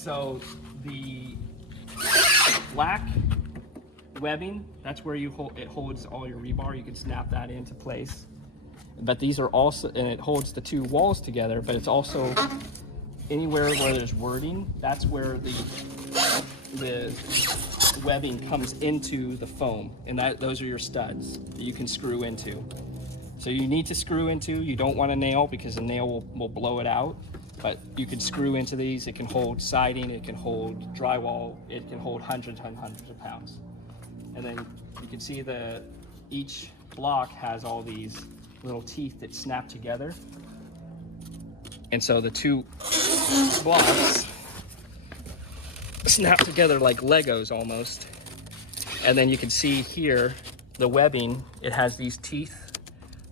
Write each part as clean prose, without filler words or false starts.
So the black webbing, that's where it holds all your rebar. You can snap that into place. But these are also, and it holds the two walls together, but it's also anywhere where there's wording, that's where the webbing comes into the foam, and those are your studs that you can screw into. So you need to screw into, you don't want a nail because the nail will blow it out, but you can screw into these. It can hold siding, it can hold drywall, it can hold hundreds and hundreds of pounds. And then you can see each block has all these little teeth that snap together. And so the two blocks snap together like Legos almost. And then you can see here, the webbing, it has these teeth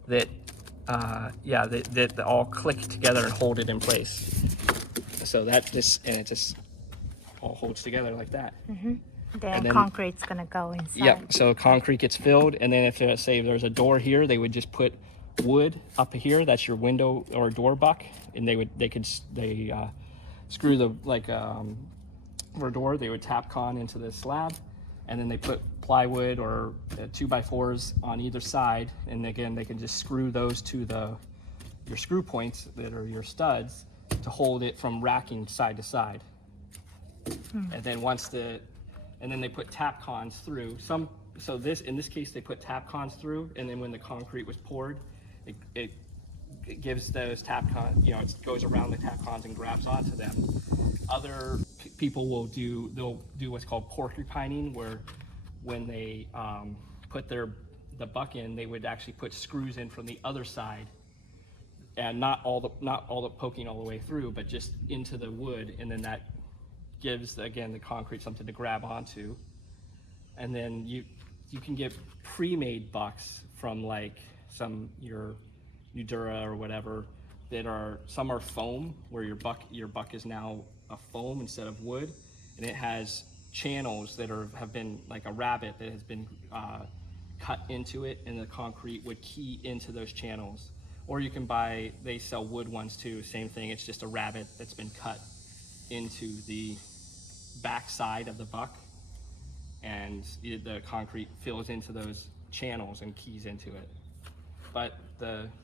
that, that all click together and hold it in place. So it just all holds together like that. Mm-hmm. Then concrete's gonna go inside. Yep, so concrete gets filled, and then if say there's a door here, they would just put wood up here, that's your window or door buck, and they screw the door, they would tap con into the slab, and then they put plywood or 2x4s on either side, and again they can just screw those to your screw points that are your studs to hold it from racking side to side. And then and then they put tap cons through in this case they put tap cons through, and then when the concrete was poured, it gives those tap cons, it goes around the tap cons and grabs onto them. Other people they'll do what's called porcupining, where when they put the buck in, they would actually put screws in from the other side, and not all the poking all the way through, but just into the wood, and then that gives again the concrete something to grab onto. And then you can get pre-made bucks from like your Nudura or whatever some are foam, where your buck is now a foam instead of wood, and it has channels that have been like a rabbet that has been cut into it, and the concrete would key into those channels. Or you can they sell wood ones too, same thing, it's just a rabbet that's been cut into the back side of the buck, and the concrete fills into those channels and keys into it. But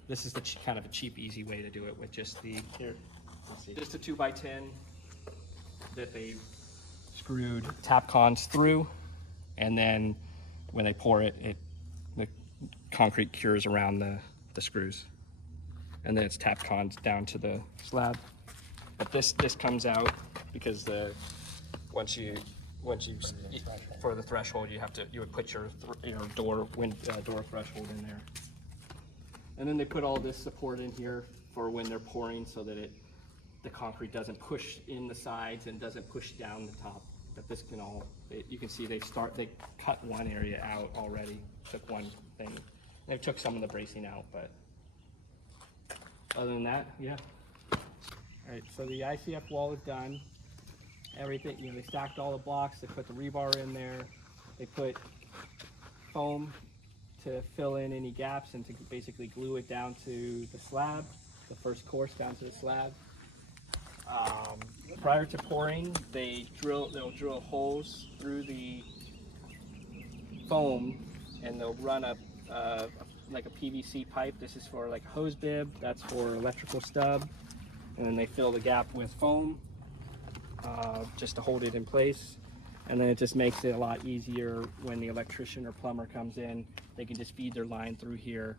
this is kind of a cheap, easy way to do it with just just a 2x10 that they screwed tap cons through, and then when they pour it, the concrete cures around the screws, and then it's tap cons down to the slab. But this comes out because once you for the threshold, you would put your door threshold in there. And then they put all this support in here for when they're pouring, so that the concrete doesn't push in the sides and doesn't push down the top. But this can you can see they cut one area out already, took one thing. They took some of the bracing out, but other than that, yeah. All right, so the ICF wall is done. Everything, they stacked all the blocks, they put the rebar in there, they put foam to fill in any gaps and to basically glue it down to the slab, the first course down to the slab. Prior to pouring, they'll drill holes through the foam, and they'll run like a PVC pipe. This is for like a hose bib, that's for electrical stub, and then they fill the gap with foam just to hold it in place. And then it just makes it a lot easier when the electrician or plumber comes in. They can just feed their line through here.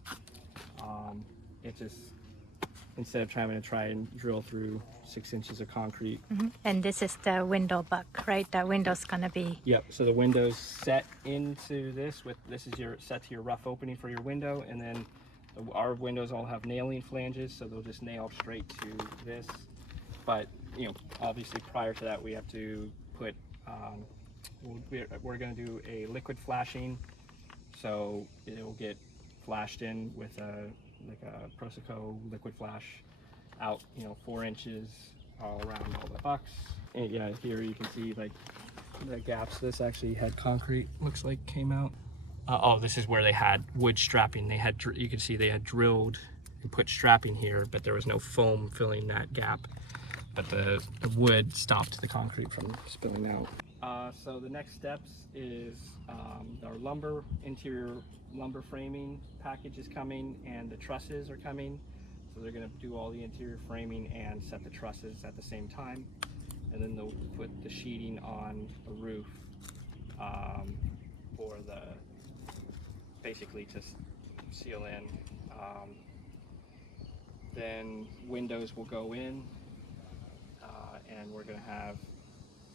Instead of trying to drill through 6 inches of concrete. Mm-hmm. And this is the window buck, right? The window's gonna be... Yep, so the window's set into this is set to your rough opening for your window, and then our windows all have nailing flanges, so they'll just nail straight to this. But, obviously prior to that, we have to put, we're gonna do a liquid flashing, so it'll get flashed in with a Proseco liquid flash out, 4 inches all around all the bucks. And yeah, here you can see like the gaps. This actually had concrete, looks like, came out. This is where they had wood strapping. You can see they had drilled and put strapping here, but there was no foam filling that gap. but the wood stopped the concrete from spilling out. So the next steps is our interior lumber framing package is coming, and the trusses are coming. So they're going to do all the interior framing and set the trusses at the same time, and then they'll put the sheeting on the roof for basically to seal in. Then windows will go in, and we're going to have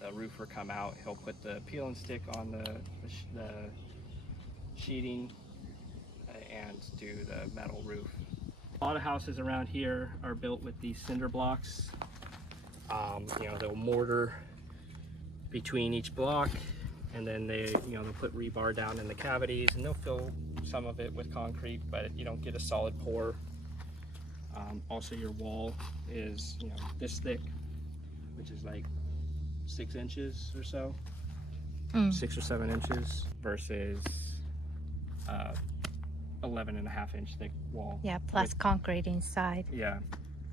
the roofer come out. He'll put the peel and stick on the sheeting and do the metal roof. A lot of houses around here are built with these cinder blocks. They'll mortar between each block, and then they'll put rebar down in the cavities, and they'll fill some of it with concrete, but you don't get a solid pour. Also, your wall is this thick, which is like 6 inches or so, 6 or 7 inches versus 11.5-inch thick wall. Yeah, plus concrete inside. Yeah,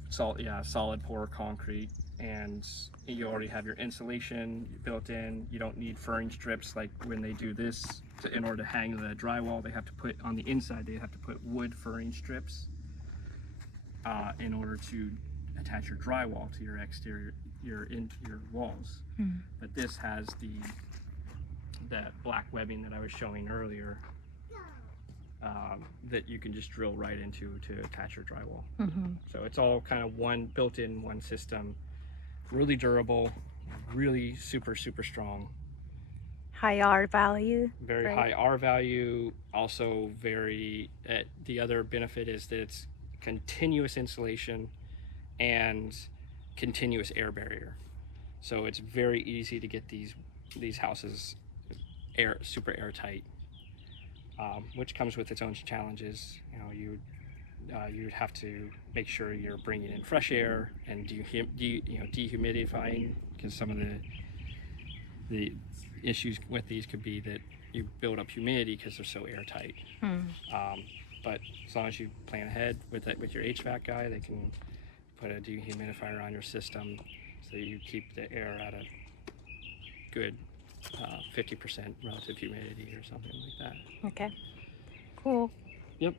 solid pour concrete, and you already have your insulation built in. You don't need furring strips like when they do this. In order to hang the drywall, they have to put on the inside. They have to put wood furring strips in order to attach your drywall to your exterior, your walls. But this has that black webbing that I was showing earlier, that you can just drill right into to attach your drywall. So it's all kind of built in one system. Really durable, really super strong. High R value. Very high R value. Also the other benefit is that it's continuous insulation and continuous air barrier. So it's very easy to get these houses super airtight, which comes with its own challenges. You'd have to make sure you're bringing in fresh air and dehumidifying, because some of the issues with these could be that you build up humidity because they're so airtight. But as long as you plan ahead with your HVAC guy, they can put a dehumidifier on your system so you keep the air at a good 50% relative humidity or something like that. Okay, cool. Yep.